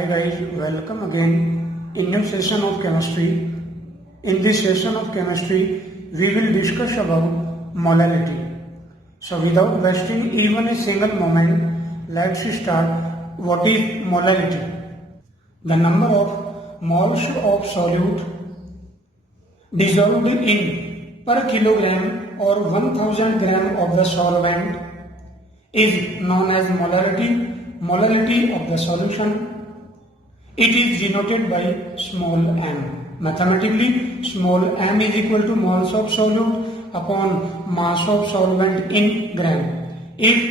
Hi guys, welcome again in new session of chemistry. In this session of chemistry, we will discuss about molality. So without wasting even a single moment, let's start. What is molality? The number of moles of solute dissolved in per kilogram or 1000 gram of the solvent is known as molality of the solution. It is denoted by small m. Mathematically, small m is equal to moles of solute upon mass of solvent in gram. If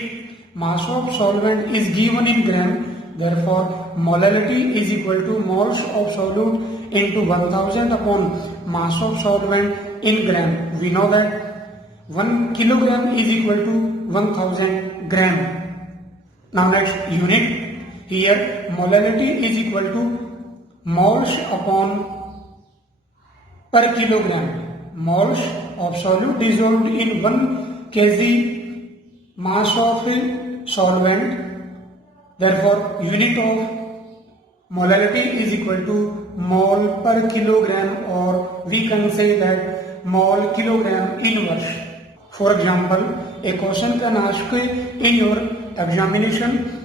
mass of solvent is given in gram, therefore molality is equal to moles of solute into 1000 upon mass of solvent in gram. We know that 1 kilogram is equal to 1000 gram. Now next unit. Here molality is equal to moles upon per kilogram. Moles of solute dissolved in 1 kg mass of solvent. Therefore, unit of molality is equal to mole per kilogram, or we can say that mole kilogram inverse. For example, a question can ask in your examination,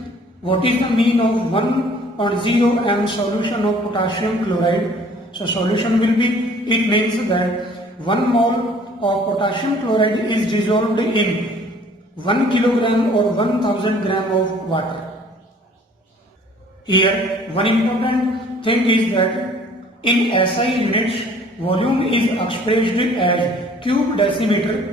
what is the mean of 1.0 m solution of potassium chloride? So solution will be, it means that 1 mole of potassium chloride is dissolved in 1 kilogram or 1000 gram of water. Here one important thing is that in SI units, volume is expressed as cube decimeter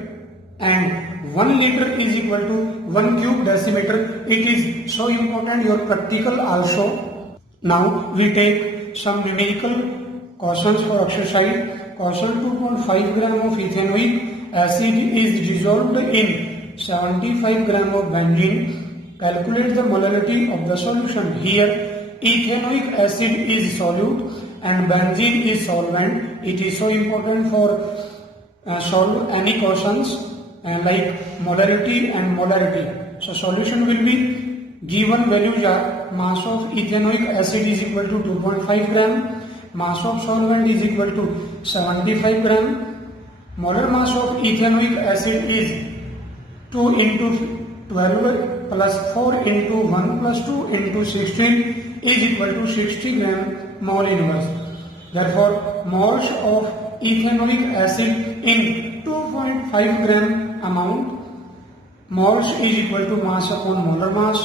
and 1 liter is equal to 1 cube decimeter. It is so important your practical also. Now we take some numerical questions for exercise. Question 2.5 gram of ethanoic acid is dissolved in 75 gram of benzene. Calculate the molality of the solution. Here ethanoic acid is solute and benzene is solvent. It is so important for solve any questions like molarity and molarity. So solution will be, given values are mass of ethanoic acid is equal to 2.5 gram, mass of solvent is equal to 75 gram, molar mass of ethanoic acid is 2 into 12 plus 4 into 1 plus 2 into 16 is equal to 60 gram mole inverse. Therefore, moles of ethanoic acid in 2.5 gram amount, moles is equal to mass upon molar mass.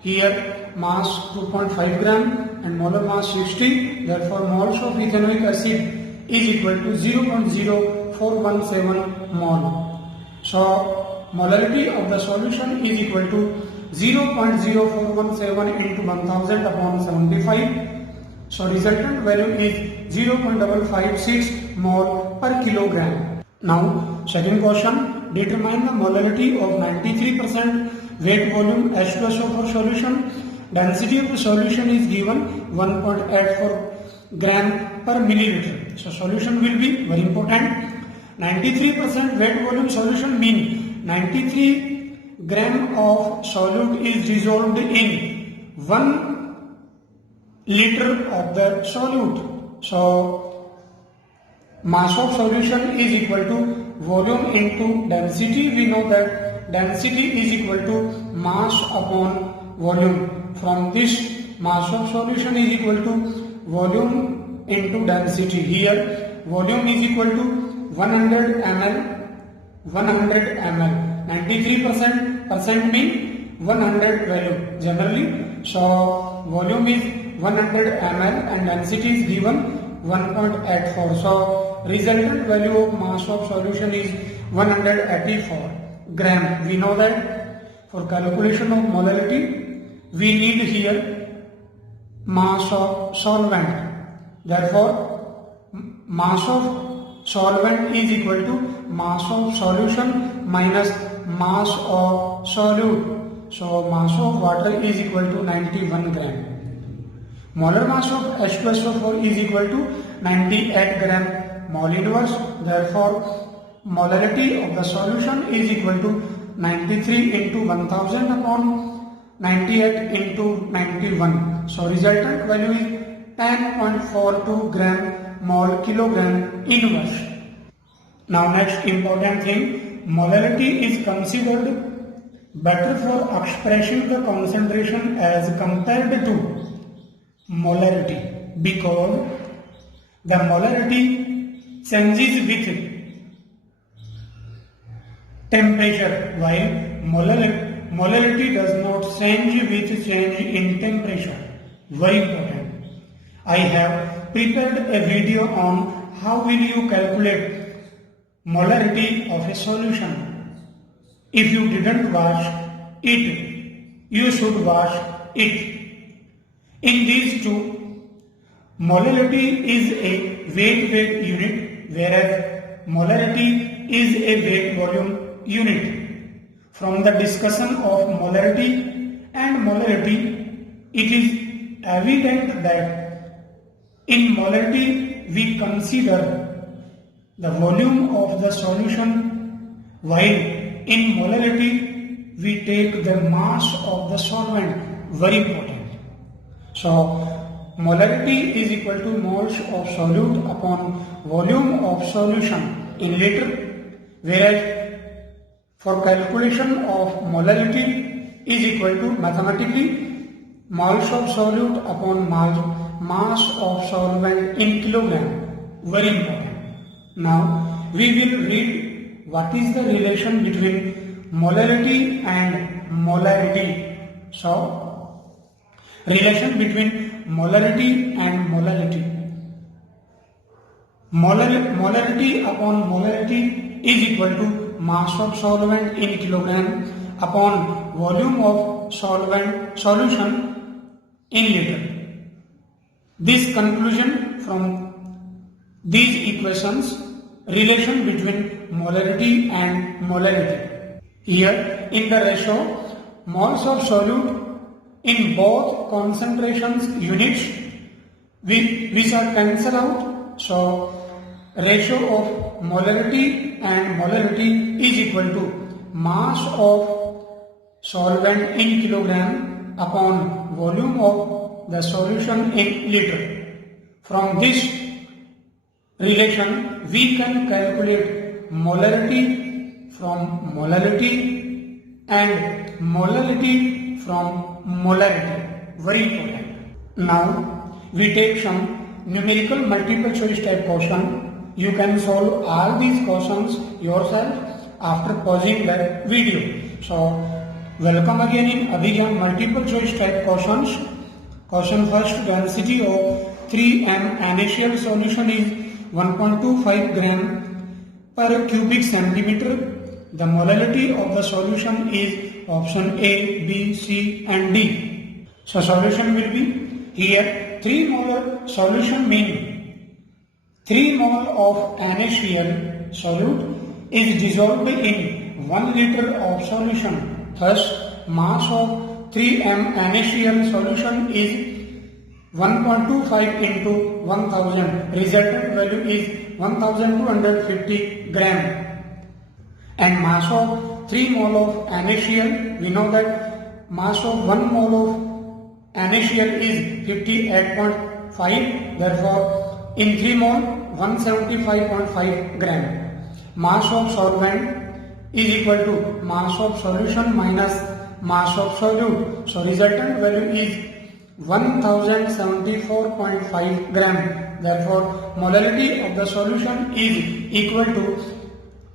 Here mass 2.5 gram and molar mass 60. Therefore, moles of ethanoic acid is equal to 0.0417 mole. So molality of the solution is equal to 0.0417 into 1000 upon 75. So resultant value is 0.556 mole per kilogram. Now second question. Determine the molality of 93% weight volume H2SO for solution. Density of the solution is given 1.84 gram per milliliter. So solution will be very important. 93% weight volume solution mean 93 gram of solute is dissolved in 1 liter of the solute. So mass of solution is equal to volume into density. We know that density is equal to mass upon volume. From this, mass of solution is equal to volume into density. Here volume is equal to 100 ml. 100 ml. 93% mean 100 value generally. So volume is 100 ml and density is given 1.84. So resultant value of mass of solution is 184 gram. We know that for calculation of molality, we need here mass of solvent. Therefore, mass of solvent is equal to mass of solution minus mass of solute. So mass of water is equal to 91 gram. Molar mass of H2SO4 is equal to 98 gram mole inverse. Therefore, molality of the solution is equal to 93 into 1000 upon 98 into 91. So resultant value is 10.42 gram mole kilogram inverse. Now next important thing, molality is considered better for expressing the concentration as compared to molarity because the molarity changes with temperature while molality does not change with change in temperature. Very important. I have prepared a video on how will you calculate molarity of a solution. If you didn't watch it, you should watch it. In these two, molality is a weight unit whereas molarity is a weight volume unit. From the discussion of molarity and molarity, it is evident that in molarity we consider the volume of the solution while in molality we take the mass of the solvent. Very important. So molarity is equal to moles of solute upon volume of solution in liter, whereas for calculation of molality is equal to mathematically moles of solute upon mass of solvent in kilogram. Very important. Now we will read what is the relation between molality and molarity. So relation between molarity and molality. Molarity upon molarity is equal to mass of solvent in kilogram upon volume of solvent solution in liter. This conclusion from these equations, relation between molarity and molality. Here in the ratio, moles of solute in both concentrations units we shall cancel out. So ratio of molarity and molality is equal to mass of solvent in kilogram upon volume of the solution in liter. From this relation we can calculate molarity from molality and molality from molarity. Very important. Now we take some numerical multiple choice type question. You can solve all these questions yourself after pausing the video. So welcome again in Abhigyan multiple choice type questions. Question first, density of 3M NaCl solution is 1.25 gram per cubic centimeter. The molality of the solution is option A, B, C and D. So solution will be here 3 molar solution mean 3 mole of NaCl solute is dissolved in 1 liter of solution. Thus mass of 3M NaCl solution is 1.25 into 1000. Resultant value is 1250 gram. And mass of 3 mole of NaCl, we know that mass of 1 mole of NaCl is 58.5. Therefore, in 3 mole, 175.5 gram. Mass of solvent is equal to mass of solution minus mass of solute. So resultant value is 1074.5 gram. Therefore, molality of the solution is equal to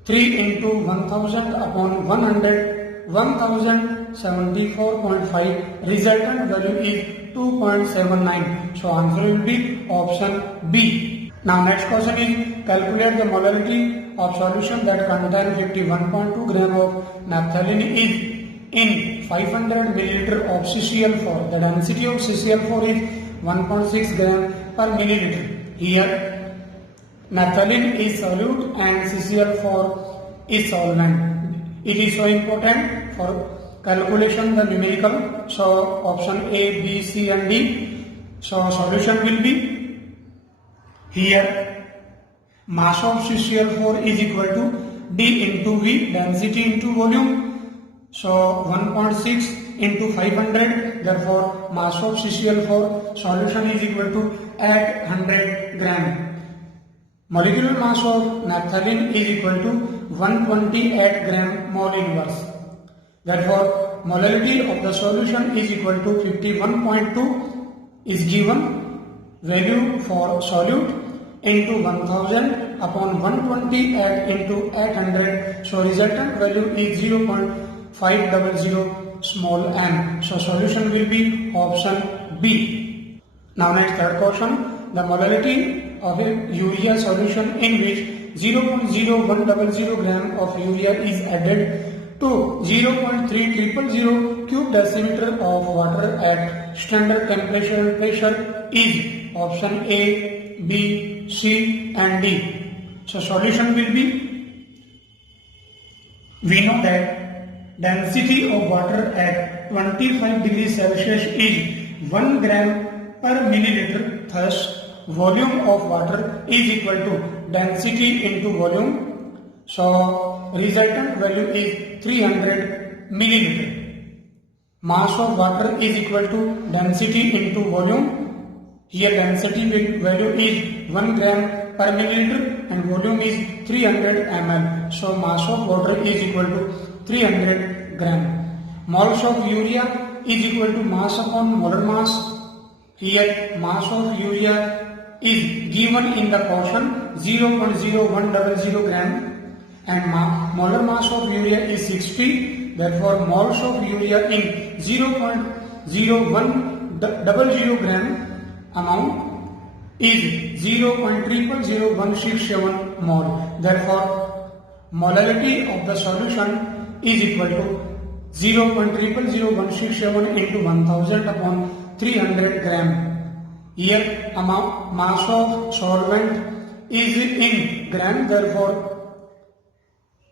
3 into 1000 upon 100, 1074.5. Resultant value is 2.79. So answer will be option B. Now next question is calculate the molality of solution that contains 51.2 gram of naphthalene is in 500 milliliter of CCl4. The density of CCl4 is 1.6 gram per milliliter. Here naphthalene is solute and CCl4 is solvent. It is so important for calculation the numerical. So option A, B, C and D. So solution will be here mass of CCl4 is equal to D into V, density into volume. So 1.6 into 500. Therefore, mass of CCl4 solution is equal to 800 gram. Molecular mass of naphthalene is equal to 128 gram mole inverse. Therefore, molality of the solution is equal to 51.2 is given. Value for solute into 1000 upon 128 into 800. So resultant value is 0.500 small m. So solution will be option B. Now next third question. The molality of a urea solution in which 0.0100 gram of urea is added to 0.3000 cube decimeter of water at standard temperature and pressure is option A, B, C and D. So solution will be, we know that density of water at 25 degrees Celsius is 1 gram per milliliter. Thus, volume of water is equal to density into volume. So, resultant value is 300 milliliter. Mass of water is equal to density into volume. Here density value is 1 gram per milliliter and volume is 300 ml. So, mass of water is equal to 300 gram. Moles of urea is equal to mass upon molar mass. Here mass of urea is given in the quotient 0.0100 gram and molar mass of urea is 60. Therefore, moles of urea in 0.0100 gram amount is 0.000167 mole. Therefore, molality of the solution is equal to 0.000167 into 1000 upon 300 gram. Here amount mass of solvent is in gram. Therefore,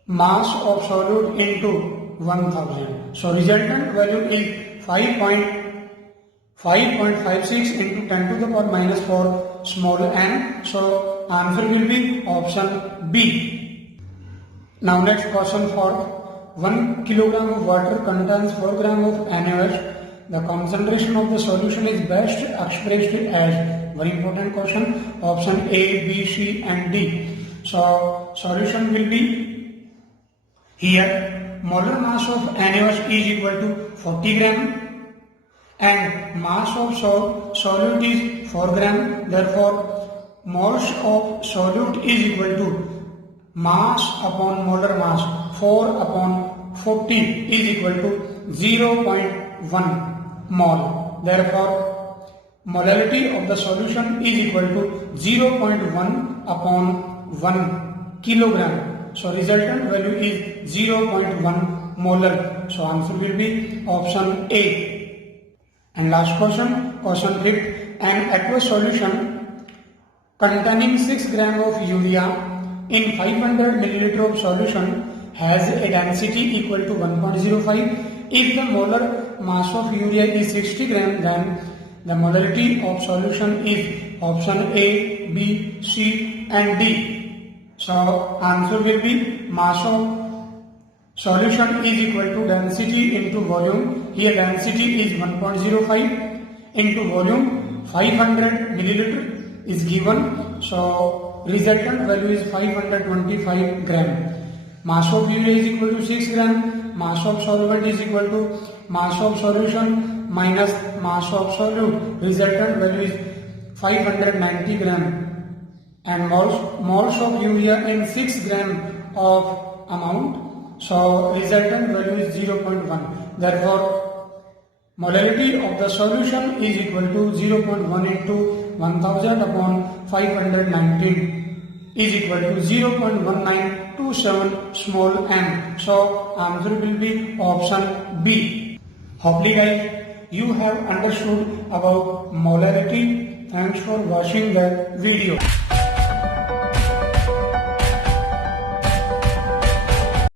mass of solute into 1000. So resultant value is 5.56 into 10 to the power minus 4 small n. So answer will be option B. Now next question for 1 kilogram of water contains 4 gram of NaOH. The concentration of the solution is best expressed as, very important question, option A, B, C and D. So solution will be, here molar mass of NaOH is equal to 40 gram and mass of solute is 4 gram. Therefore, moles of solute is equal to mass upon molar mass 4 upon 40 is equal to 0.1 mole. Therefore, molality of the solution is equal to 0.1 upon 1 kilogram. So resultant value is 0.1 molar. So answer will be option A. And last question, question 5. An aqueous solution containing 6 gram of urea in 500 milliliter of solution has a density equal to 1.05. If the molar mass of urea is 60 gram, then the molality of solution is option A, B, C and D. So answer will be mass of solution is equal to density into volume. Here density is 1.05 into volume 500 milliliter is given. So resultant value is 525 gram. Mass of urea is equal to 6 gram. Mass of solvent is equal to mass of solution minus mass of solute. Resultant value is 590 gram. And moles of urea in 6 gram of amount. So resultant value is 0.1. Therefore, molality of the solution is equal to 0.1 into 1000 upon 519 is equal to 0.1927 small m. So answer will be option B. Hopefully guys, you have understood about molality. Thanks for watching the video.